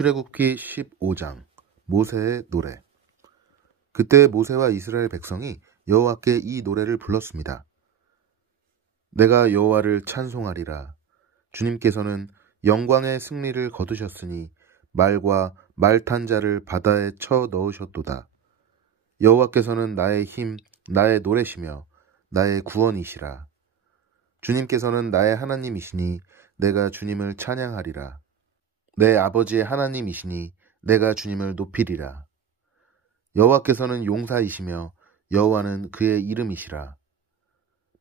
출애굽기 15장 모세의 노래. 그때 모세와 이스라엘 백성이 여호와께 이 노래를 불렀습니다. 내가 여호와를 찬송하리라. 주님께서는 영광의 승리를 거두셨으니 말과 말 탄 자를 바다에 쳐 넣으셨도다. 여호와께서는 나의 힘, 나의 노래시며 나의 구원이시라. 주님께서는 나의 하나님이시니 내가 주님을 찬양하리라. 내 아버지의 하나님이시니 내가 주님을 높이리라. 여호와께서는 용사이시며 여호와는 그의 이름이시라.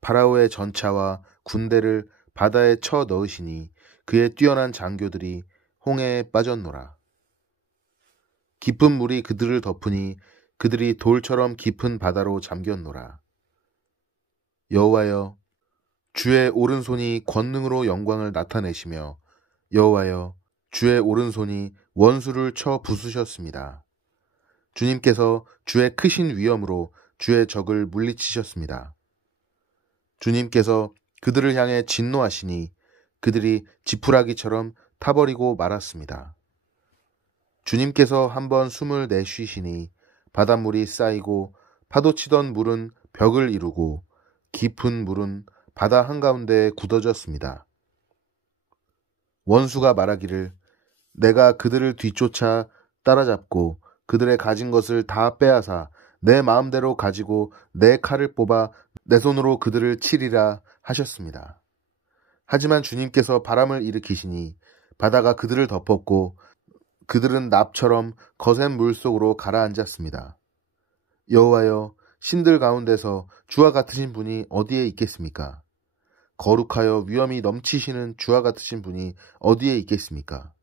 파라오의 전차와 군대를 바다에 쳐 넣으시니 그의 뛰어난 장교들이 홍해에 빠졌노라. 깊은 물이 그들을 덮으니 그들이 돌처럼 깊은 바다로 잠겼노라. 여호와여, 주의 오른손이 권능으로 영광을 나타내시며 여호와여, 주의 오른손이 원수를 쳐 부수셨습니다. 주님께서 주의 크신 위엄으로 주의 적을 물리치셨습니다. 주님께서 그들을 향해 진노하시니 그들이 지푸라기처럼 타버리고 말았습니다. 주님께서 한번 숨을 내쉬시니 바닷물이 쌓이고 파도치던 물은 벽을 이루고 깊은 물은 바다 한가운데에 굳어졌습니다. 원수가 말하기를 내가 그들을 뒤쫓아 따라잡고 그들의 가진 것을 다 빼앗아 내 마음대로 가지고 내 칼을 뽑아 내 손으로 그들을 치리라 하셨습니다. 하지만 주님께서 바람을 일으키시니 바다가 그들을 덮었고 그들은 납처럼 거센 물속으로 가라앉았습니다. 여호와여, 신들 가운데서 주와 같으신 분이 어디에 있겠습니까? 거룩하여 위엄이 넘치시는 주와 같으신 분이 어디에 있겠습니까?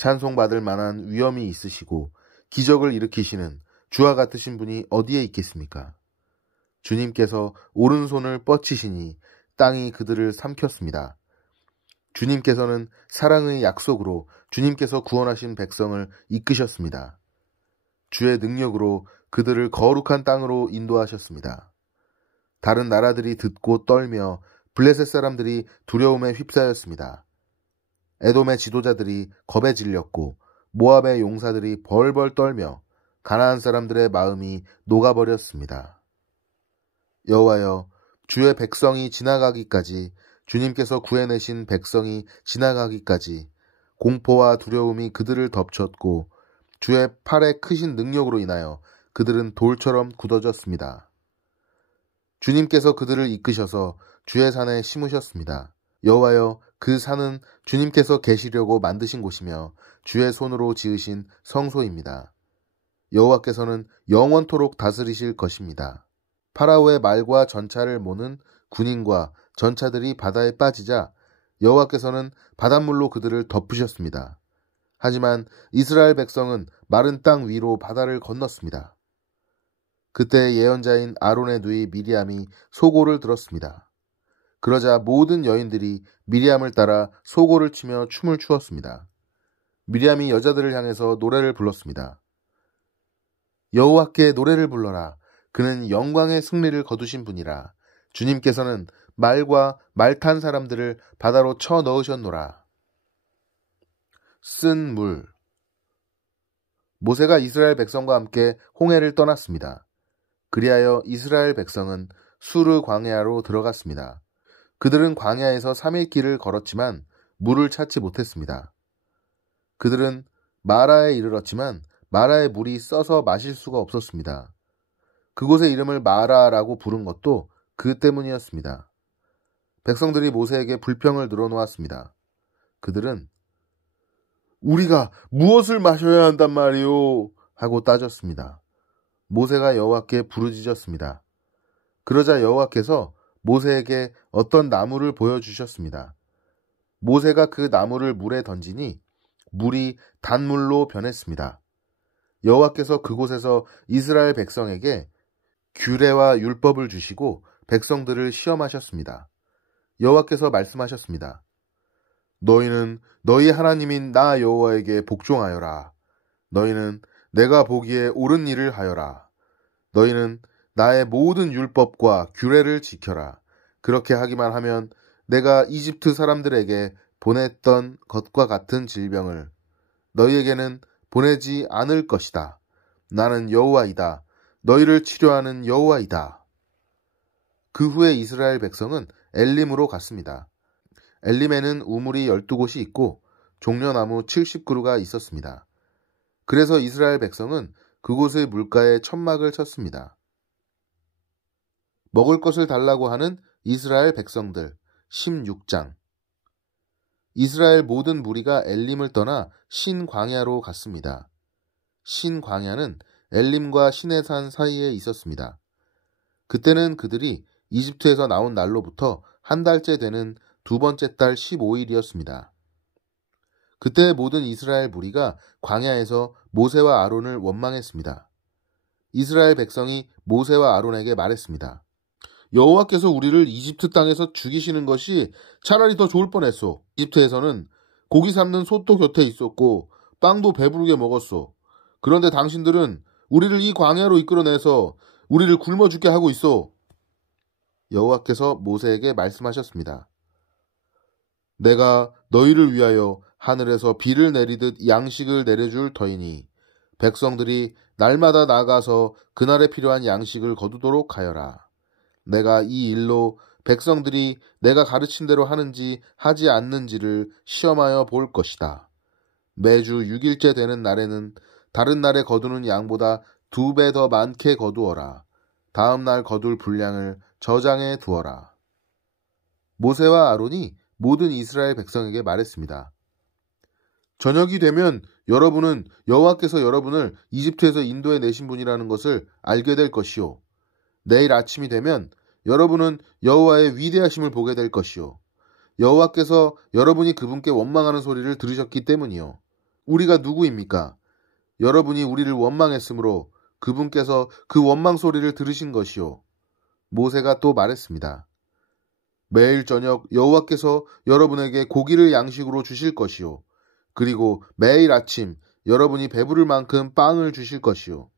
찬송받을 만한 위엄이 있으시고 기적을 일으키시는 주와 같으신 분이 어디에 있겠습니까? 주님께서 오른손을 뻗치시니 땅이 그들을 삼켰습니다. 주님께서는 사랑의 약속으로 주님께서 구원하신 백성을 이끄셨습니다. 주의 능력으로 그들을 거룩한 땅으로 인도하셨습니다. 다른 나라들이 듣고 떨며 블레셋 사람들이 두려움에 휩싸였습니다. 에돔의 지도자들이 겁에 질렸고 모압의 용사들이 벌벌 떨며 가나안 사람들의 마음이 녹아버렸습니다. 여호와여, 주의 백성이 지나가기까지, 주님께서 구해내신 백성이 지나가기까지 공포와 두려움이 그들을 덮쳤고 주의 팔의 크신 능력으로 인하여 그들은 돌처럼 굳어졌습니다. 주님께서 그들을 이끄셔서 주의 산에 심으셨습니다. 여호와여, 그 산은 주님께서 계시려고 만드신 곳이며 주의 손으로 지으신 성소입니다. 여호와께서는 영원토록 다스리실 것입니다. 파라오의 말과 전차를 모는 군인과 전차들이 바다에 빠지자 여호와께서는 바닷물로 그들을 덮으셨습니다. 하지만 이스라엘 백성은 마른 땅 위로 바다를 건넜습니다. 그때 예언자인 아론의 누이 미리암이 소고를 들었습니다. 그러자 모든 여인들이 미리암을 따라 소고를 치며 춤을 추었습니다. 미리암이 여자들을 향해서 노래를 불렀습니다. 여호와께 노래를 불러라. 그는 영광의 승리를 거두신 분이라. 주님께서는 말과 말 탄 사람들을 바다로 쳐 넣으셨노라. 쓴 물. 모세가 이스라엘 백성과 함께 홍해를 떠났습니다. 그리하여 이스라엘 백성은 수르 광야로 들어갔습니다. 그들은 광야에서 3일 길을 걸었지만 물을 찾지 못했습니다. 그들은 마라에 이르렀지만 마라의 물이 써서 마실 수가 없었습니다. 그곳의 이름을 마라라고 부른 것도 그 때문이었습니다. 백성들이 모세에게 불평을 늘어놓았습니다. 그들은 우리가 무엇을 마셔야 한단 말이오? 하고 따졌습니다. 모세가 여호와께 부르짖었습니다. 그러자 여호와께서 모세에게 어떤 나무를 보여주셨습니다. 모세가 그 나무를 물에 던지니 물이 단물로 변했습니다. 여호와께서 그곳에서 이스라엘 백성에게 규례와 율법을 주시고 백성들을 시험하셨습니다. 여호와께서 말씀하셨습니다. 너희는 너희 하나님인 나 여호와에게 복종하여라. 너희는 내가 보기에 옳은 일을 하여라. 너희는 나의 모든 율법과 규례를 지켜라. 그렇게 하기만 하면 내가 이집트 사람들에게 보냈던 것과 같은 질병을 너희에게는 보내지 않을 것이다. 나는 여호와이다. 너희를 치료하는 여호와이다. 그 후에 이스라엘 백성은 엘림으로 갔습니다. 엘림에는 우물이 12곳이 있고 종려나무 70그루가 있었습니다. 그래서 이스라엘 백성은 그곳의 물가에 천막을 쳤습니다. 먹을 것을 달라고 하는 이스라엘 백성들 16장. 이스라엘 모든 무리가 엘림을 떠나 신광야로 갔습니다. 신광야는 엘림과 시내산 사이에 있었습니다. 그때는 그들이 이집트에서 나온 날로부터 한 달째 되는 두 번째 달 15일이었습니다. 그때 모든 이스라엘 무리가 광야에서 모세와 아론을 원망했습니다. 이스라엘 백성이 모세와 아론에게 말했습니다. 여호와께서 우리를 이집트 땅에서 죽이시는 것이 차라리 더 좋을 뻔했소. 이집트에서는 고기 삶는 솥도 곁에 있었고 빵도 배부르게 먹었소. 그런데 당신들은 우리를 이 광야로 이끌어내서 우리를 굶어 죽게 하고 있어. 여호와께서 모세에게 말씀하셨습니다. 내가 너희를 위하여 하늘에서 비를 내리듯 양식을 내려줄 터이니 백성들이 날마다 나가서 그날에 필요한 양식을 거두도록 하여라. 내가 이 일로 백성들이 내가 가르친 대로 하는지 하지 않는지를 시험하여 볼 것이다. 매주 6일째 되는 날에는 다른 날에 거두는 양보다 2배 더 많게 거두어라. 다음 날 거둘 분량을 저장해 두어라. 모세와 아론이 모든 이스라엘 백성에게 말했습니다. 저녁이 되면 여러분은 여호와께서 여러분을 이집트에서 인도해 내신 분이라는 것을 알게 될 것이요. 내일 아침이 되면 여러분은 여호와의 위대하심을 보게 될 것이요. 여호와께서 여러분이 그분께 원망하는 소리를 들으셨기 때문이요. 우리가 누구입니까? 여러분이 우리를 원망했으므로 그분께서 그 원망 소리를 들으신 것이요. 모세가 또 말했습니다. 매일 저녁 여호와께서 여러분에게 고기를 양식으로 주실 것이요. 그리고 매일 아침 여러분이 배부를 만큼 빵을 주실 것이요.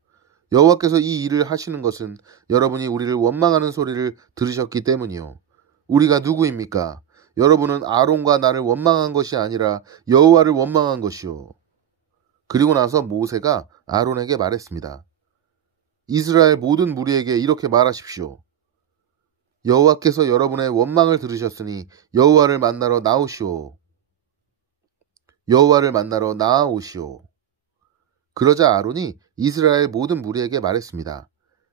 여호와께서 이 일을 하시는 것은 여러분이 우리를 원망하는 소리를 들으셨기 때문이요. 우리가 누구입니까? 여러분은 아론과 나를 원망한 것이 아니라 여호와를 원망한 것이요. 그리고 나서 모세가 아론에게 말했습니다. 이스라엘 모든 무리에게 이렇게 말하십시오. 여호와께서 여러분의 원망을 들으셨으니 여호와를 만나러 나오시오. 여호와를 만나러 나아오시오. 그러자 아론이 이스라엘 모든 무리에게 말했습니다.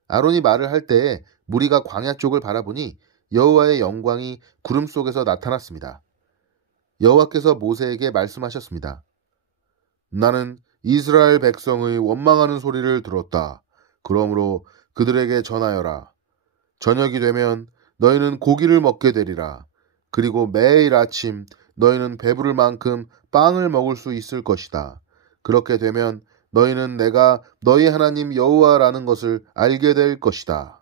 아론이 말을 할 때에 무리가 광야 쪽을 바라보니 여호와의 영광이 구름 속에서 나타났습니다. 여호와께서 모세에게 말씀하셨습니다. 나는 이스라엘 백성의 원망하는 소리를 들었다. 그러므로 그들에게 전하여라. 저녁이 되면 너희는 고기를 먹게 되리라. 그리고 매일 아침 너희는 배부를 만큼 빵을 먹을 수 있을 것이다. 그렇게 되면 너희는 내가 너희 하나님 여호와라는 것을 알게 될 것이다.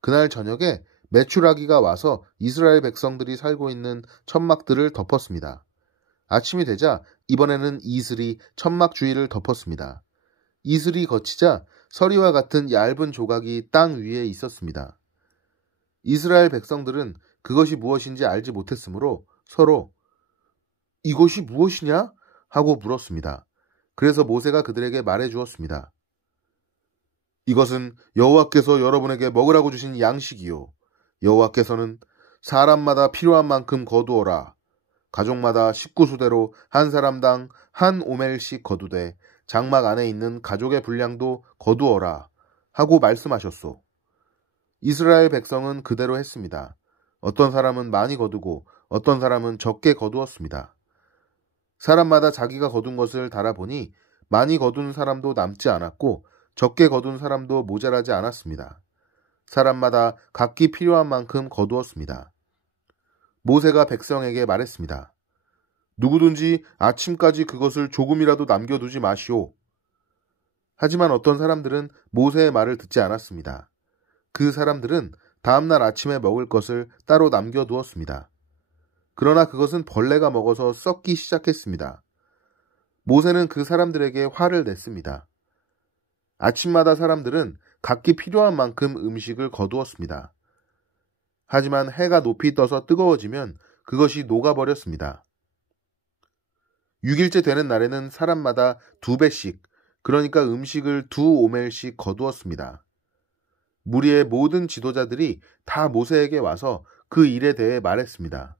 그날 저녁에 메추라기가 와서 이스라엘 백성들이 살고 있는 천막들을 덮었습니다. 아침이 되자 이번에는 이슬이 천막 주위를 덮었습니다. 이슬이 거치자 서리와 같은 얇은 조각이 땅 위에 있었습니다. 이스라엘 백성들은 그것이 무엇인지 알지 못했으므로 서로 이것이 무엇이냐? 하고 물었습니다. 그래서 모세가 그들에게 말해 주었습니다. 이것은 여호와께서 여러분에게 먹으라고 주신 양식이요. 여호와께서는 사람마다 필요한 만큼 거두어라. 가족마다 식구수대로 한 사람당 한 오멜씩 거두되 장막 안에 있는 가족의 분량도 거두어라. 하고 말씀하셨소. 이스라엘 백성은 그대로 했습니다. 어떤 사람은 많이 거두고 어떤 사람은 적게 거두었습니다. 사람마다 자기가 거둔 것을 달아보니 많이 거둔 사람도 남지 않았고 적게 거둔 사람도 모자라지 않았습니다. 사람마다 각기 필요한 만큼 거두었습니다. 모세가 백성에게 말했습니다. 누구든지 아침까지 그것을 조금이라도 남겨두지 마시오. 하지만 어떤 사람들은 모세의 말을 듣지 않았습니다. 그 사람들은 다음날 아침에 먹을 것을 따로 남겨두었습니다. 그러나 그것은 벌레가 먹어서 썩기 시작했습니다. 모세는 그 사람들에게 화를 냈습니다. 아침마다 사람들은 각기 필요한 만큼 음식을 거두었습니다. 하지만 해가 높이 떠서 뜨거워지면 그것이 녹아버렸습니다. 6일째 되는 날에는 사람마다 2배씩, 그러니까 음식을 2오멜씩 거두었습니다. 무리의 모든 지도자들이 다 모세에게 와서 그 일에 대해 말했습니다.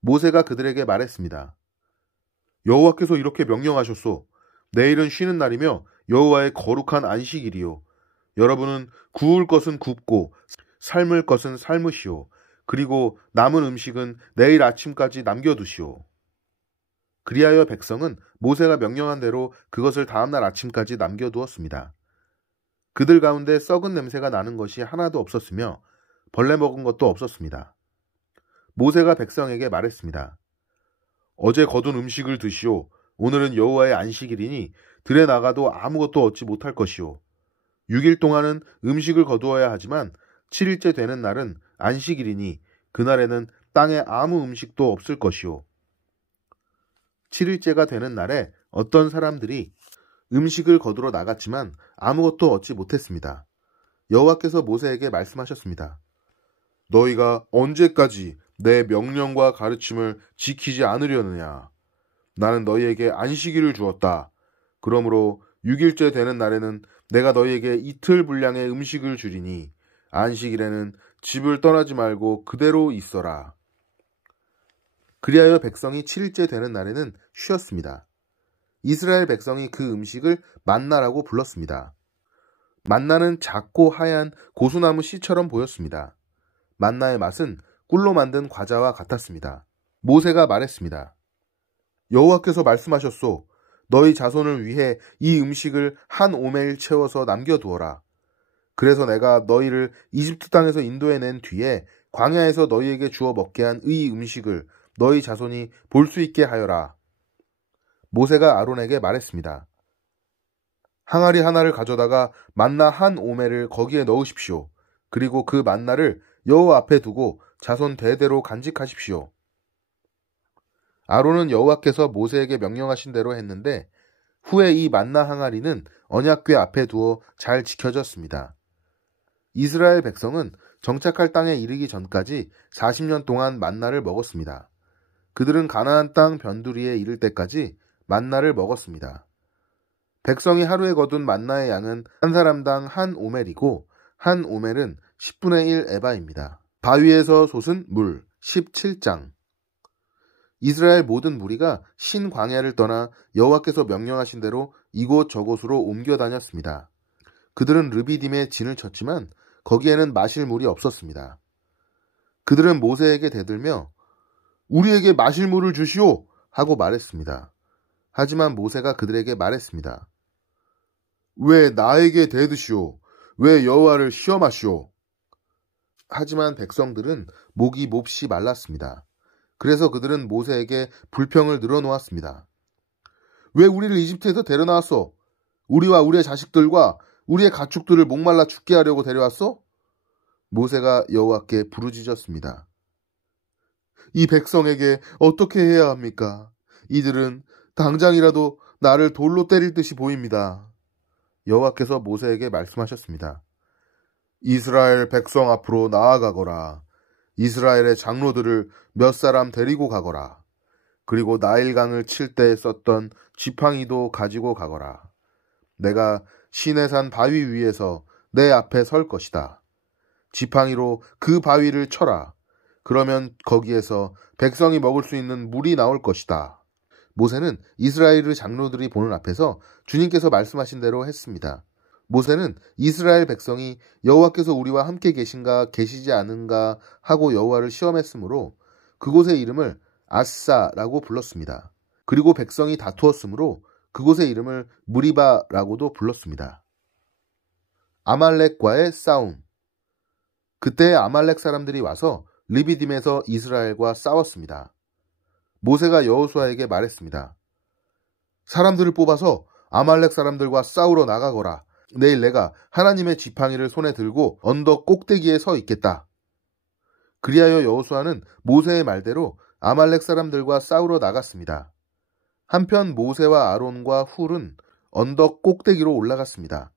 모세가 그들에게 말했습니다. 여호와께서 이렇게 명령하셨소. 내일은 쉬는 날이며 여호와의 거룩한 안식일이요. 여러분은 구울 것은 굽고 삶을 것은 삶으시오. 그리고 남은 음식은 내일 아침까지 남겨두시오. 그리하여 백성은 모세가 명령한 대로 그것을 다음날 아침까지 남겨두었습니다. 그들 가운데 썩은 냄새가 나는 것이 하나도 없었으며 벌레 먹은 것도 없었습니다. 모세가 백성에게 말했습니다. 어제 거둔 음식을 드시오. 오늘은 여호와의 안식일이니 들에 나가도 아무것도 얻지 못할 것이오. 6일 동안은 음식을 거두어야 하지만 7일째 되는 날은 안식일이니 그날에는 땅에 아무 음식도 없을 것이오. 7일째가 되는 날에 어떤 사람들이 음식을 거두러 나갔지만 아무것도 얻지 못했습니다. 여호와께서 모세에게 말씀하셨습니다. 너희가 언제까지 내 명령과 가르침을 지키지 않으려느냐? 나는 너희에게 안식일을 주었다. 그러므로 6일째 되는 날에는 내가 너희에게 이틀 분량의 음식을 주리니 안식일에는 집을 떠나지 말고 그대로 있어라. 그리하여 백성이 7일째 되는 날에는 쉬었습니다. 이스라엘 백성이 그 음식을 만나라고 불렀습니다. 만나는 작고 하얀 고수나무 씨처럼 보였습니다. 만나의 맛은 꿀로 만든 과자와 같았습니다. 모세가 말했습니다. 여호와께서 말씀하셨소. 너희 자손을 위해 이 음식을 한 오멜 채워서 남겨두어라. 그래서 내가 너희를 이집트 땅에서 인도해낸 뒤에 광야에서 너희에게 주어 먹게 한 이 음식을 너희 자손이 볼 수 있게 하여라. 모세가 아론에게 말했습니다. 항아리 하나를 가져다가 만나 한 오멜을 거기에 넣으십시오. 그리고 그 만나를 여호와 앞에 두고 자손 대대로 간직하십시오. 아론은 여호와께서 모세에게 명령하신 대로 했는데 후에 이 만나 항아리는 언약궤 앞에 두어 잘 지켜졌습니다. 이스라엘 백성은 정착할 땅에 이르기 전까지 40년 동안 만나를 먹었습니다. 그들은 가나안 땅 변두리에 이를 때까지 만나를 먹었습니다. 백성이 하루에 거둔 만나의 양은 한 사람당 한 오멜이고 한 오멜은 10분의 1 에바입니다. 바위에서 솟은 물 17장. 이스라엘 모든 무리가 신 광야를 떠나 여호와께서 명령하신 대로 이곳 저곳으로 옮겨 다녔습니다. 그들은 르비딤에 진을 쳤지만 거기에는 마실 물이 없었습니다. 그들은 모세에게 대들며 우리에게 마실 물을 주시오 하고 말했습니다. 하지만 모세가 그들에게 말했습니다. 왜 나에게 대드시오? 왜 여호와를 시험하시오? 하지만 백성들은 목이 몹시 말랐습니다. 그래서 그들은 모세에게 불평을 늘어놓았습니다. 왜 우리를 이집트에서 데려나왔소? 우리와 우리의 자식들과 우리의 가축들을 목말라 죽게 하려고 데려왔소? 모세가 여호와께 부르짖었습니다. 이 백성에게 어떻게 해야 합니까? 이들은 당장이라도 나를 돌로 때릴 듯이 보입니다. 여호와께서 모세에게 말씀하셨습니다. 이스라엘 백성 앞으로 나아가거라. 이스라엘의 장로들을 몇 사람 데리고 가거라. 그리고 나일강을 칠 때 썼던 지팡이도 가지고 가거라. 내가 시내산 바위 위에서 내 앞에 설 것이다. 지팡이로 그 바위를 쳐라. 그러면 거기에서 백성이 먹을 수 있는 물이 나올 것이다. 모세는 이스라엘의 장로들이 보는 앞에서 주님께서 말씀하신 대로 했습니다. 모세는 이스라엘 백성이 여호와께서 우리와 함께 계신가 계시지 않은가 하고 여호와를 시험했으므로 그곳의 이름을 아사라고 불렀습니다. 그리고 백성이 다투었으므로 그곳의 이름을 무리바라고도 불렀습니다. 아말렉과의 싸움. 그때 아말렉 사람들이 와서 르비딤에서 이스라엘과 싸웠습니다. 모세가 여호수아에게 말했습니다. 사람들을 뽑아서 아말렉 사람들과 싸우러 나가거라. 내일 내가 하나님의 지팡이를 손에 들고 언덕 꼭대기에 서 있겠다. 그리하여 여호수아는 모세의 말대로 아말렉 사람들과 싸우러 나갔습니다. 한편 모세와 아론과 훌은 언덕 꼭대기로 올라갔습니다.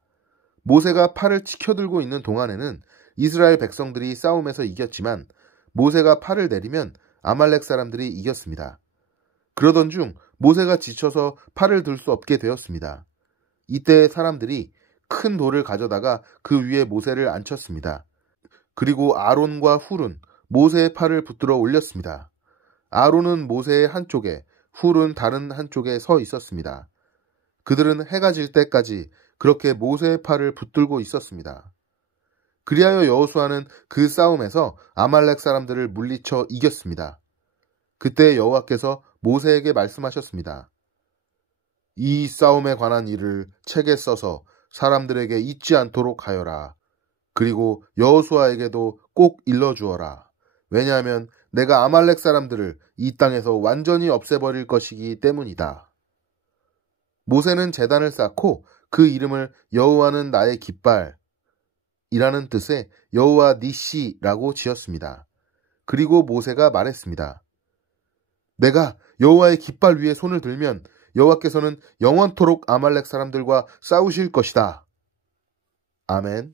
모세가 팔을 치켜들고 있는 동안에는 이스라엘 백성들이 싸움에서 이겼지만 모세가 팔을 내리면 아말렉 사람들이 이겼습니다. 그러던 중 모세가 지쳐서 팔을 들 수 없게 되었습니다. 이때 사람들이 큰 돌을 가져다가 그 위에 모세를 앉혔습니다. 그리고 아론과 훌은 모세의 팔을 붙들어 올렸습니다. 아론은 모세의 한쪽에, 훌은 다른 한쪽에 서 있었습니다. 그들은 해가 질 때까지 그렇게 모세의 팔을 붙들고 있었습니다. 그리하여 여호수아는 그 싸움에서 아말렉 사람들을 물리쳐 이겼습니다. 그때 여호와께서 모세에게 말씀하셨습니다. 이 싸움에 관한 일을 책에 써서 사람들에게 잊지 않도록 하여라. 그리고 여호수아에게도 꼭 일러주어라. 왜냐하면 내가 아말렉 사람들을 이 땅에서 완전히 없애버릴 것이기 때문이다. 모세는 제단을 쌓고 그 이름을 여호와는 나의 깃발이라는 뜻의 여호와 니시라고 지었습니다. 그리고 모세가 말했습니다. 내가 여호와의 깃발 위에 손을 들면 여호와께서는 영원토록 아말렉 사람들과 싸우실 것이다. 아멘.